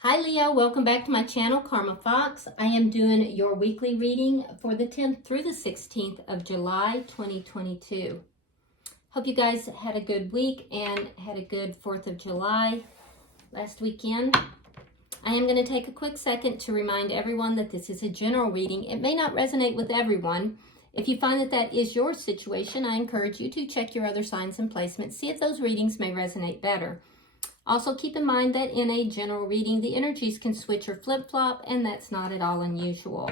Hi Leo, welcome back to my channel, Karma Fox. I am doing your weekly reading for the 10th through the 16th of July 2022. Hope you guys had a good week and had a good 4th of July last weekend. I am going to take a quick second to remind everyone that this is a general reading. It may not resonate with everyone. If you find that that is your situation, I encourage you to check your other signs and placements, see if those readings may resonate better. Also, keep in mind that in a general reading, the energies can switch or flip-flop, and that's not at all unusual.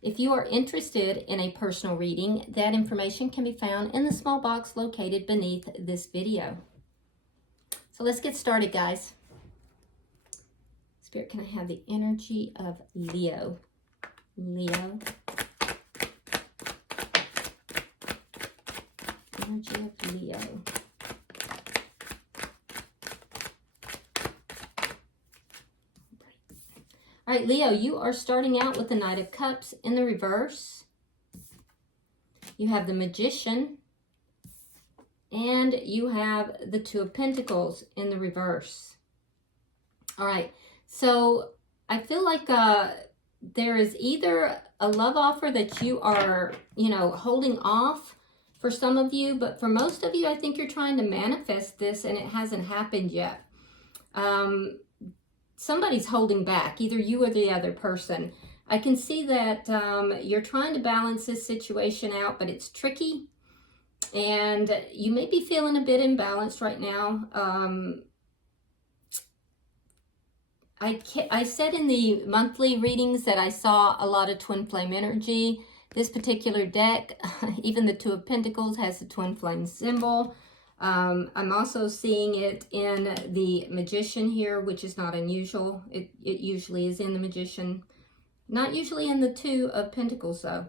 If you are interested in a personal reading, that information can be found in the small box located beneath this video. So let's get started, guys. Spirit, can I have the energy of Leo? Leo. Energy of Leo. All right, Leo, you are starting out with the Knight of Cups in the reverse. You have the Magician. And you have the Two of Pentacles in the reverse. All right, so I feel like there is either a love offer that you are, holding off for some of you. But for most of you, I think you're trying to manifest this and it hasn't happened yet. Somebody's holding back, either you or the other person. I can see that you're trying to balance this situation out, but it's tricky. And you may be feeling a bit imbalanced right now. I said in the monthly readings that I saw a lot of twin flame energy. This particular deck, even the Two of Pentacles, has the twin flame symbol. I'm also seeing it in the Magician here, which is not unusual. It usually is in the Magician. Not usually in the Two of Pentacles, though.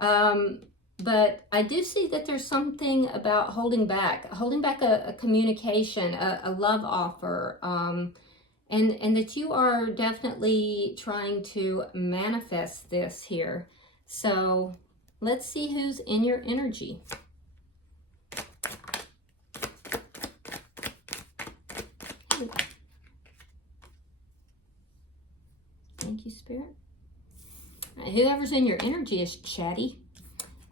But I do see that there's something about holding back a communication, a love offer, and that you are definitely trying to manifest this here. So let's see who's in your energy. Thank you, Spirit. Right, whoever's in your energy is chatty.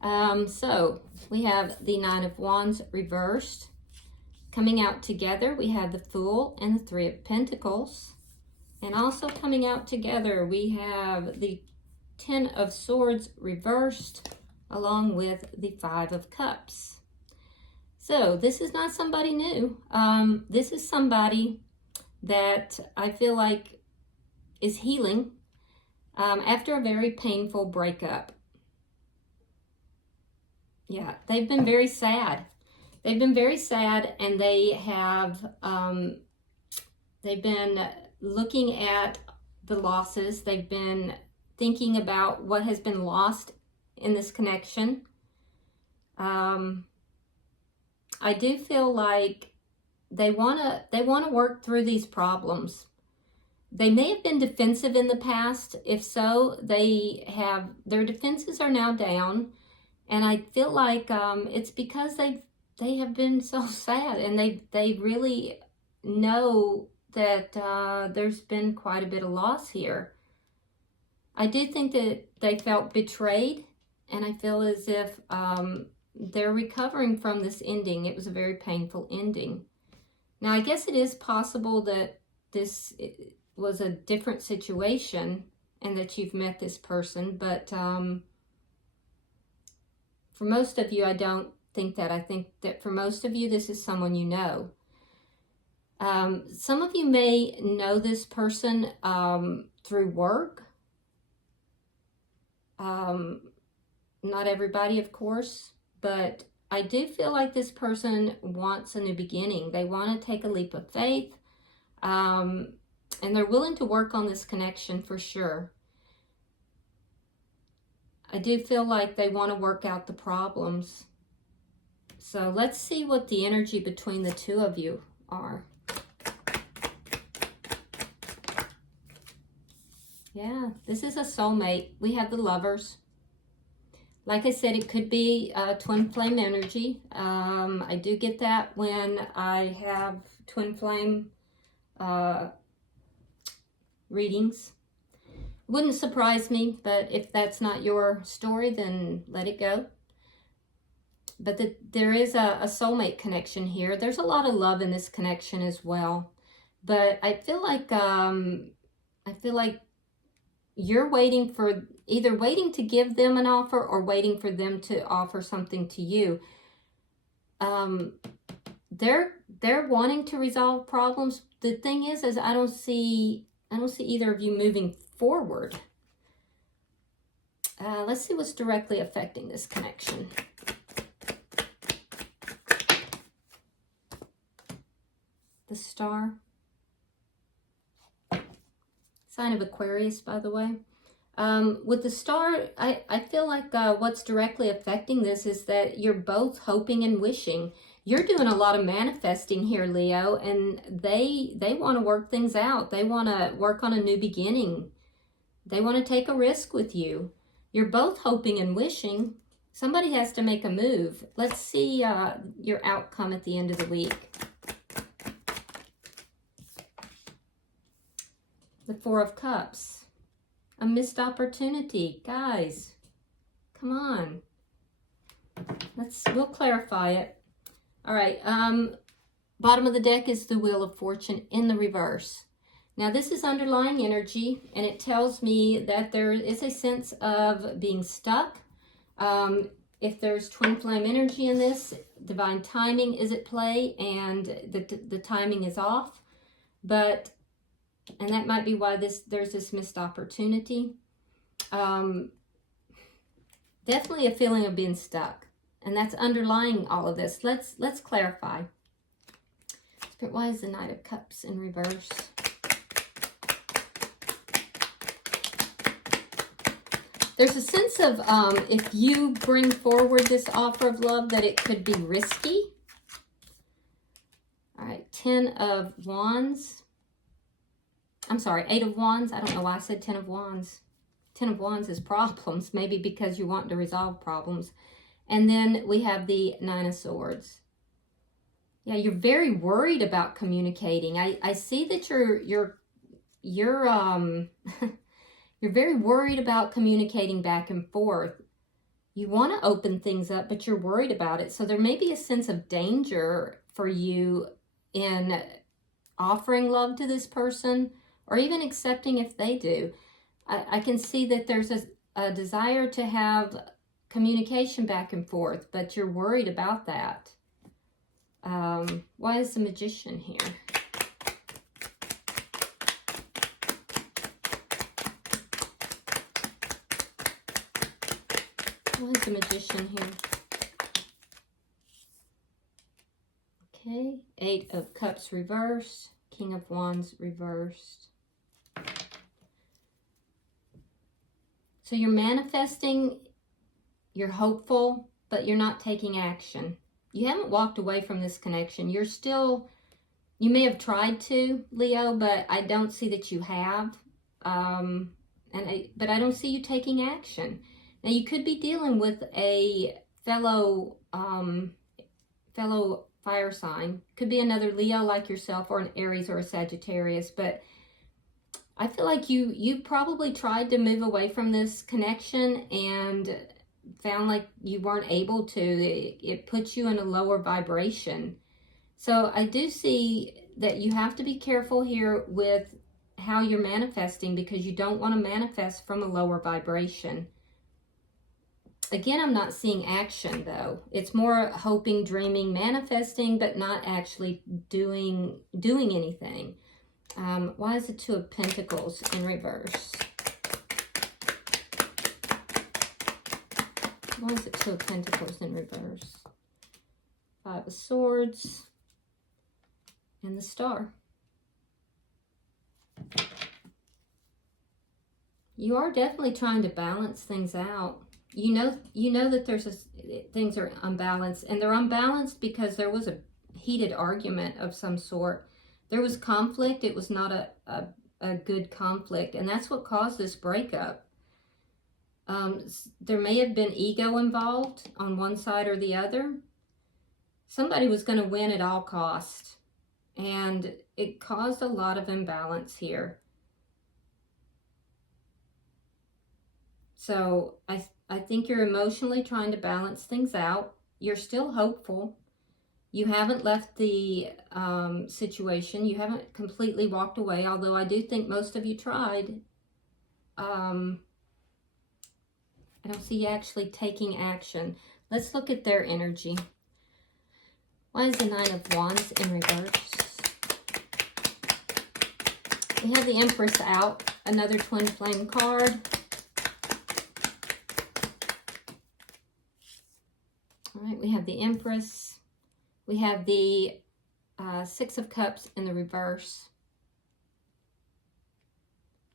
So we have the Nine of Wands reversed. Coming out together, we have the Fool and the Three of Pentacles. And also coming out together, we have the Ten of Swords reversed, along with the Five of Cups. So this is not somebody new. This is somebody that I feel like is healing after a very painful breakup. Yeah, they've been very sad. They've been very sad, and they have they've been looking at the losses. They've been thinking about what has been lost in this connection. I do feel like they wanna work through these problems. They may have been defensive in the past. If so, their defenses are now down, and I feel like it's because they have been so sad, and they really know that there's been quite a bit of loss here. I do think that they felt betrayed, and I feel as if they're recovering from this ending. It was a very painful ending. Now, I guess it is possible that this was a different situation and that you've met this person, but for most of you, I don't think that. I think that for most of you, this is someone you know. Some of you may know this person through work. Not everybody, of course, but I do feel like this person wants a new beginning. They want to take a leap of faith, and they're willing to work on this connection for sure. I do feel like they want to work out the problems. So let's see what the energy between the two of you are. Yeah, this is a soulmate. We have the Lovers. Like I said, it could be twin flame energy. I do get that when I have twin flame readings. Wouldn't surprise me, but if that's not your story, then let it go. But there is a soulmate connection here. There's a lot of love in this connection as well. But I feel like you're waiting for, either waiting to give them an offer or waiting for them to offer something to you. They're wanting to resolve problems. The thing is I don't see either of you moving forward. Let's see what's directly affecting this connection. The Star. Sign of Aquarius, by the way. With the Star, I feel like what's directly affecting this is that you're both hoping and wishing. You're doing a lot of manifesting here, Leo, and they want to work things out. They want to work on a new beginning. They want to take a risk with you. You're both hoping and wishing. Somebody has to make a move. Let's see your outcome at the end of the week. The Four of Cups. A missed opportunity. Guys, come on. We'll clarify it. All right. Bottom of the deck is the Wheel of Fortune in the reverse. Now, this is underlying energy, and it tells me that there is a sense of being stuck. If there's twin flame energy in this, divine timing is at play, and the timing is off. And that might be why there's this missed opportunity. Definitely a feeling of being stuck. And that's underlying all of this. Let's clarify. Spirit, why is the Knight of Cups in reverse? There's a sense of if you bring forward this offer of love, that it could be risky. All right, 10 of Wands. I'm sorry, 8 of Wands. I don't know why I said 10 of Wands. 10 of Wands is problems, maybe because you want to resolve problems. And then we have the 9 of Swords. Yeah, you're very worried about communicating. I see that you're very worried about communicating back and forth. You want to open things up, but you're worried about it. So there may be a sense of danger for you in offering love to this person, or even accepting if they do. I can see that there's a desire to have communication back and forth, but you're worried about that. Why is the Magician here? Why is the Magician here? Okay, 8 of Cups reversed, King of Wands reversed. So you're manifesting, you're hopeful, but you're not taking action. You haven't walked away from this connection. You're still, you may have tried to, Leo, but I don't see that you have. But I don't see you taking action. Now, you could be dealing with a fellow fire sign. Could be another Leo like yourself, or an Aries or a Sagittarius, but I feel like you probably tried to move away from this connection and found like you weren't able to. It puts you in a lower vibration. So I do see that you have to be careful here with how you're manifesting, because you don't want to manifest from a lower vibration. Again, I'm not seeing action though. It's more hoping, dreaming, manifesting, but not actually doing anything. Why is the Two of Pentacles in reverse? Why is the Two of Pentacles in reverse? 5 of Swords and the Star. You are definitely trying to balance things out. You know that things are unbalanced, and they're unbalanced because there was a heated argument of some sort. There was conflict. It was not a good conflict, and that's what caused this breakup. There may have been ego involved on one side or the other. Somebody was going to win at all costs, and it caused a lot of imbalance here. So I think you're emotionally trying to balance things out. You're still hopeful. You haven't left the situation. You haven't completely walked away, although I do think most of you tried. I don't see you actually taking action. Let's look at their energy. Why is the Nine of Wands in reverse? We have the Empress out, another twin flame card. All right, we have the Empress. We have the Six of Cups in the reverse.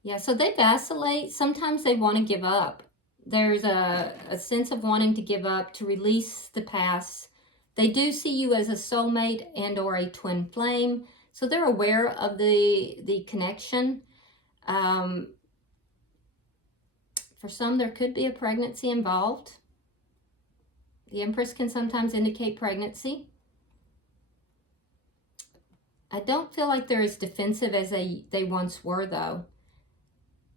Yeah, so they vacillate. Sometimes they want to give up. There's a sense of wanting to give up, to release the past. They do see you as a soulmate and or a twin flame. So they're aware of the connection. For some, there could be a pregnancy involved. The Empress can sometimes indicate pregnancy. I don't feel like they're as defensive as they once were, though.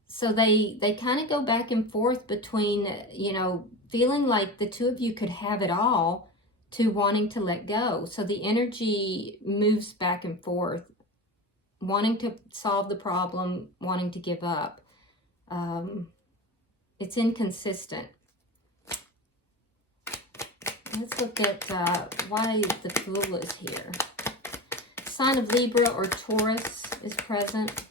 So they kind of go back and forth between, you know, feeling like the two of you could have it all to wanting to let go. So the energy moves back and forth, wanting to solve the problem, wanting to give up. It's inconsistent. Let's look at why the Fool is here. Sign of Libra or Taurus is present.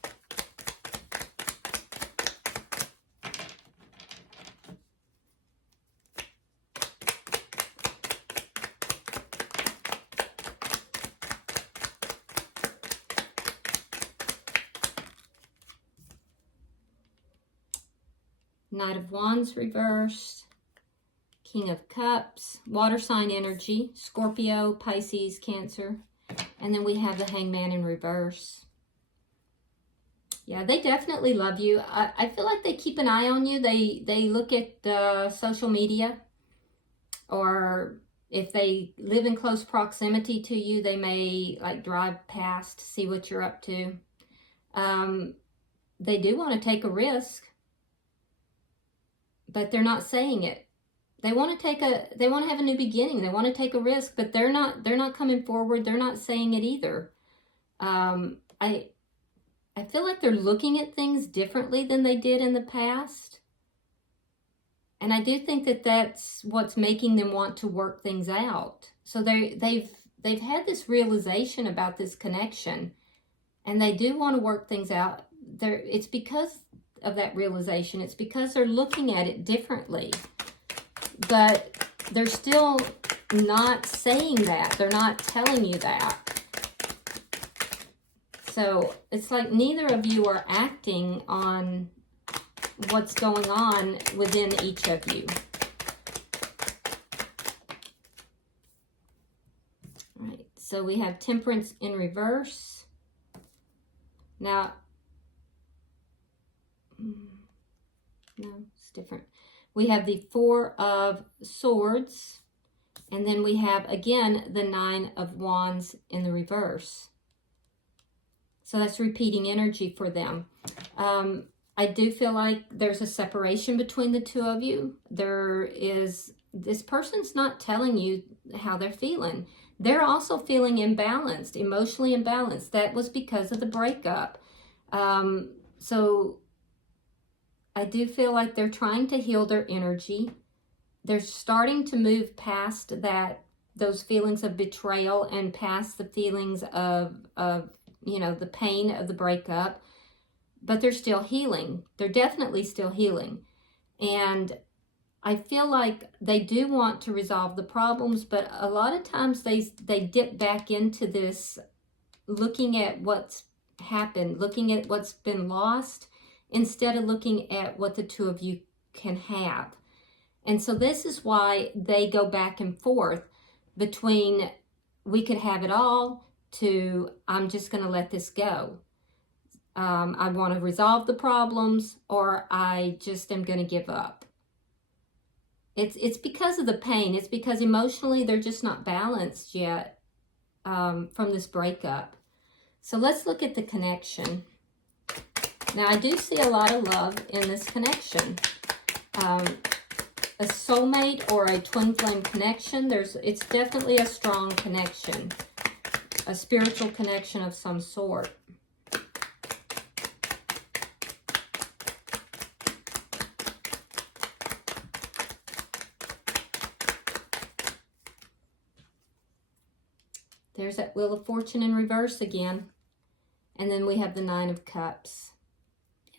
Knight of Wands reversed. King of Cups. Water sign energy. Scorpio, Pisces, Cancer. And then we have the Hangman in reverse. Yeah, they definitely love you. I feel like they keep an eye on you. They look at social media. Or if they live in close proximity to you, they may like drive past, see what you're up to. They do want to take a risk, but they're not saying it. They want to have a new beginning. They want to take a risk, but they're not coming forward. They're not saying it either. I feel like they're looking at things differently than they did in the past. And I do think that that's what's making them want to work things out. So they've had this realization about this connection, and they do want to work things out. It's because of that realization. It's because they're looking at it differently. But they're still not saying that. They're not telling you that. So it's like neither of you are acting on what's going on within each of you. All right, so we have Temperance in reverse. Now, no, it's different. We have the Four of Swords, and then we have, again, the Nine of Wands in the reverse. So that's repeating energy for them. I do feel like there's a separation between the two of you. This person's not telling you how they're feeling. They're also feeling imbalanced, emotionally imbalanced. That was because of the breakup. So I do feel like they're trying to heal their energy. They're starting to move past those feelings of betrayal and past the feelings of you know, the pain of the breakup. But they're still healing. They're definitely still healing. And I feel like they do want to resolve the problems, but a lot of times they dip back into this, looking at what's happened, looking at what's been lost, instead of looking at what the two of you can have. And so this is why they go back and forth between we could have it all to I'm just going to let this go. I want to resolve the problems, or I just am going to give up. It's because of the pain. It's because emotionally they're just not balanced yet from this breakup. So let's look at the connection. Now, I do see a lot of love in this connection. a soulmate or a twin flame connection. It's definitely a strong connection, a spiritual connection of some sort. There's that Wheel of Fortune in reverse again. And then we have the Nine of Cups.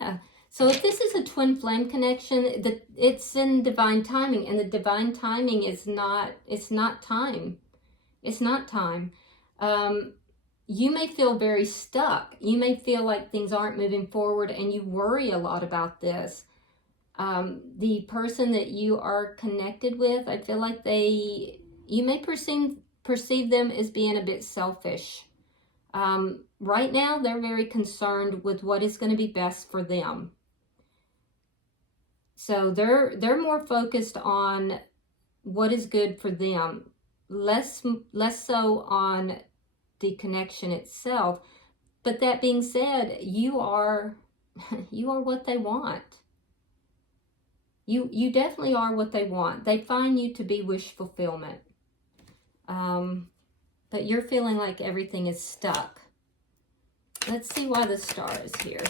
Yeah. So if this is a twin flame connection, it's in divine timing. And the divine timing is not, it's not time. It's not time. You may feel very stuck. You may feel like things aren't moving forward and you worry a lot about this. The person that you are connected with, I feel like you may perceive them as being a bit selfish. Right now, they're very concerned with what is going to be best for them. So they're more focused on what is good for them, less so on the connection itself. But that being said, you are what they want. You definitely are what they want. They find you to be wish fulfillment. But you're feeling like everything is stuck. Let's see why the Star is here.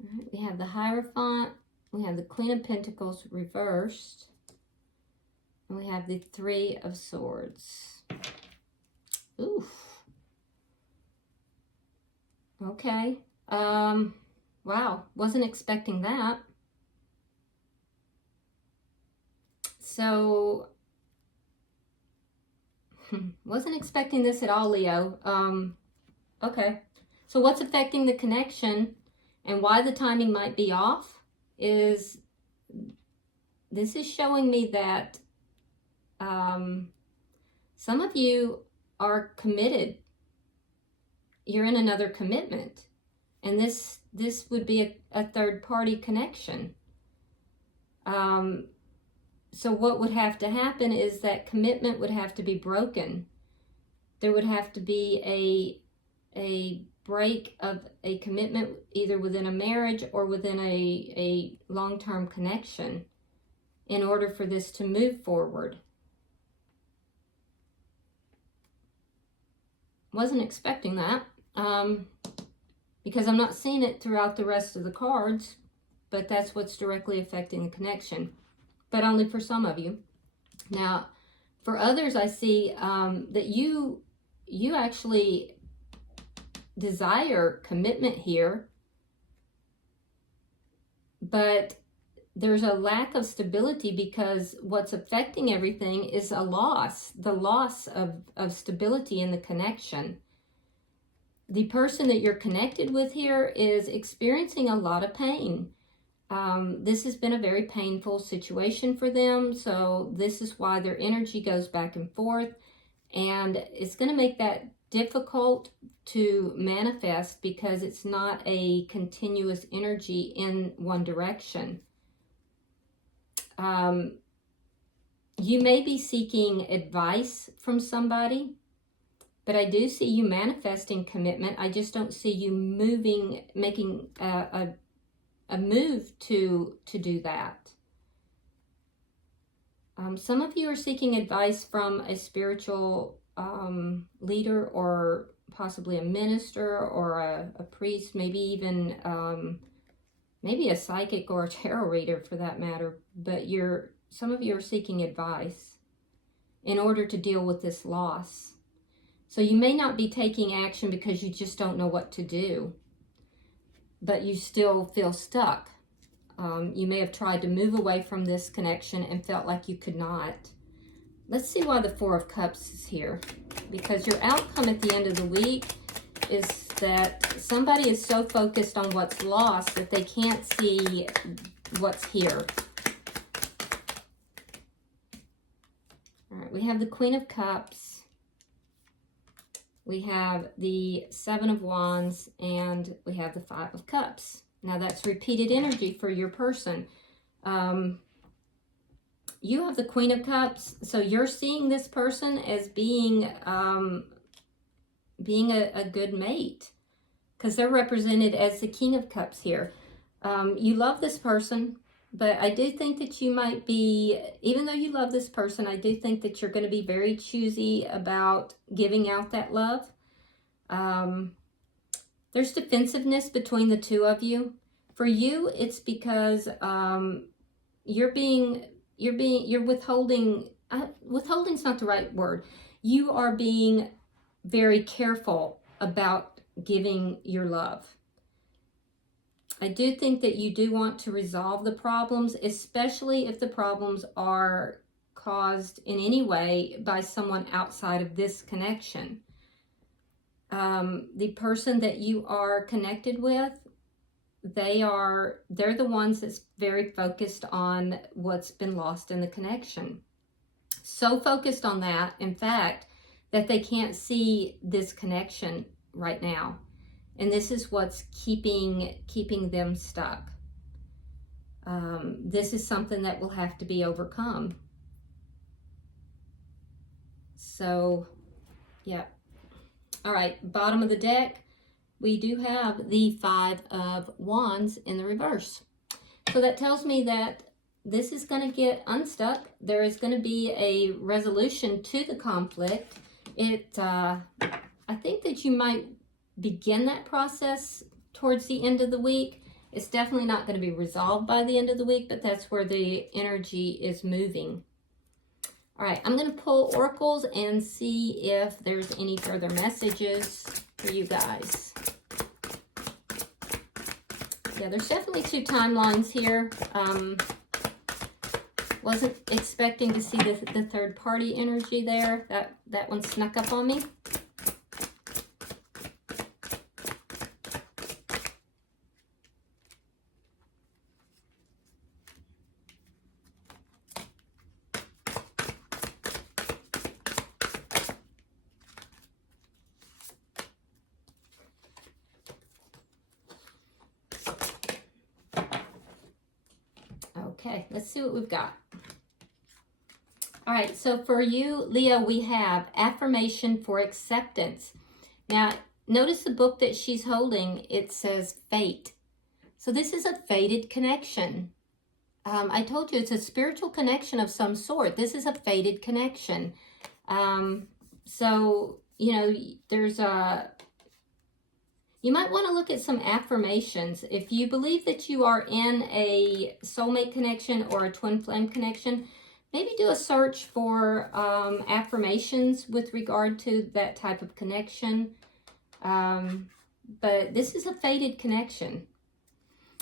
All right, we have the Hierophant. We have the Queen of Pentacles reversed. And we have the Three of Swords. Oof. Okay. Wow. Wasn't expecting that. So, wasn't expecting this at all, Leo. Okay. So what's affecting the connection and why the timing might be off is, this is showing me that some of you are committed. You're in another commitment. And this would be a third-party connection. So what would have to happen is that commitment would have to be broken. There would have to be a break of a commitment either within a marriage or within a long-term connection in order for this to move forward. Wasn't expecting that because I'm not seeing it throughout the rest of the cards, but that's what's directly affecting the connection, but only for some of you. Now, for others, I see that you actually desire commitment here, but there's a lack of stability because what's affecting everything is the loss of stability in the connection. The person that you're connected with here is experiencing a lot of pain. This has been a very painful situation for them, so this is why their energy goes back and forth, and it's going to make that difficult to manifest because it's not a continuous energy in one direction. You may be seeking advice from somebody, but I do see you manifesting commitment. I just don't see you making a move to do that. Some of you are seeking advice from a spiritual leader or possibly a minister or a priest, maybe even maybe a psychic or a tarot reader for that matter, but some of you are seeking advice in order to deal with this loss. So you may not be taking action because you just don't know what to do, but you still feel stuck. You may have tried to move away from this connection and felt like you could not. Let's see why the Four of Cups is here, because your outcome at the end of the week is that somebody is so focused on what's lost that they can't see what's here. All right, we have the Queen of Cups. We have the Seven of Wands, and we have the Five of Cups. Now that's repeated energy for your person. You have the Queen of Cups, so you're seeing this person as being a good mate, because they're represented as the King of Cups here. You love this person, but I do think that you might be, even though you love this person, I do think that you're going to be very choosy about giving out that love. There's defensiveness between the two of you. For you, it's because you're withholding. Withholding's not the right word. You are being very careful about giving your love. I do think that you do want to resolve the problems, especially if the problems are caused in any way by someone outside of this connection. The person that you are connected with, they're the ones that's very focused on what's been lost in the connection. So focused on that, in fact, that they can't see this connection right now. And this is what's keeping them stuck. This is something that will have to be overcome. So, yeah. All right, bottom of the deck, we do have the Five of Wands in the reverse. So that tells me that this is going to get unstuck. There is going to be a resolution to the conflict. I think that you might begin that process towards the end of the week. It's definitely not going to be resolved by the end of the week, but that's where the energy is moving. All right, I'm going to pull oracles and see if there's any further messages for you guys. Yeah, there's definitely two timelines here. Wasn't expecting to see the third party energy there. That one snuck up on me. Okay, let's see what we've got. All right, so for you, Leo, we have affirmation for acceptance. Now, notice the book that she's holding, it says fate. So this is a fated connection. I told you it's a spiritual connection of some sort. This is a fated connection. So, you know, you might want to look at some affirmations. If you believe that you are in a soulmate connection or a twin flame connection, maybe do a search for affirmations with regard to that type of connection. But this is a fated connection.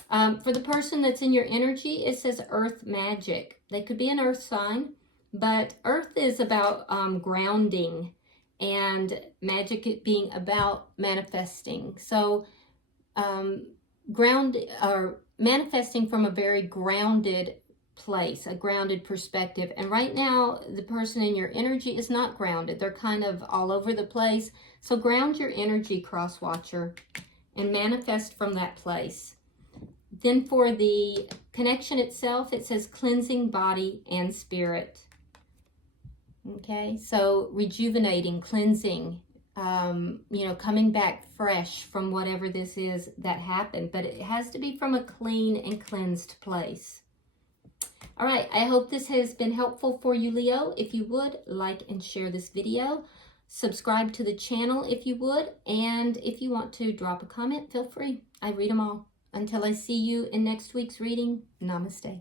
For the person that's in your energy, it says earth magic. They could be an earth sign, but earth is about grounding, and magic being about manifesting. So manifesting from a very grounded place, a grounded perspective. And right now, the person in your energy is not grounded. They're kind of all over the place. So ground your energy, cross watcher, and manifest from that place. Then for the connection itself, it says cleansing body and spirit. Okay, so rejuvenating, cleansing, coming back fresh from whatever this is that happened. But it has to be from a clean and cleansed place. All right, I hope this has been helpful for you, Leo. If you would, like and share this video. Subscribe to the channel if you would. And if you want to drop a comment, feel free. I read them all. Until I see you in next week's reading, namaste.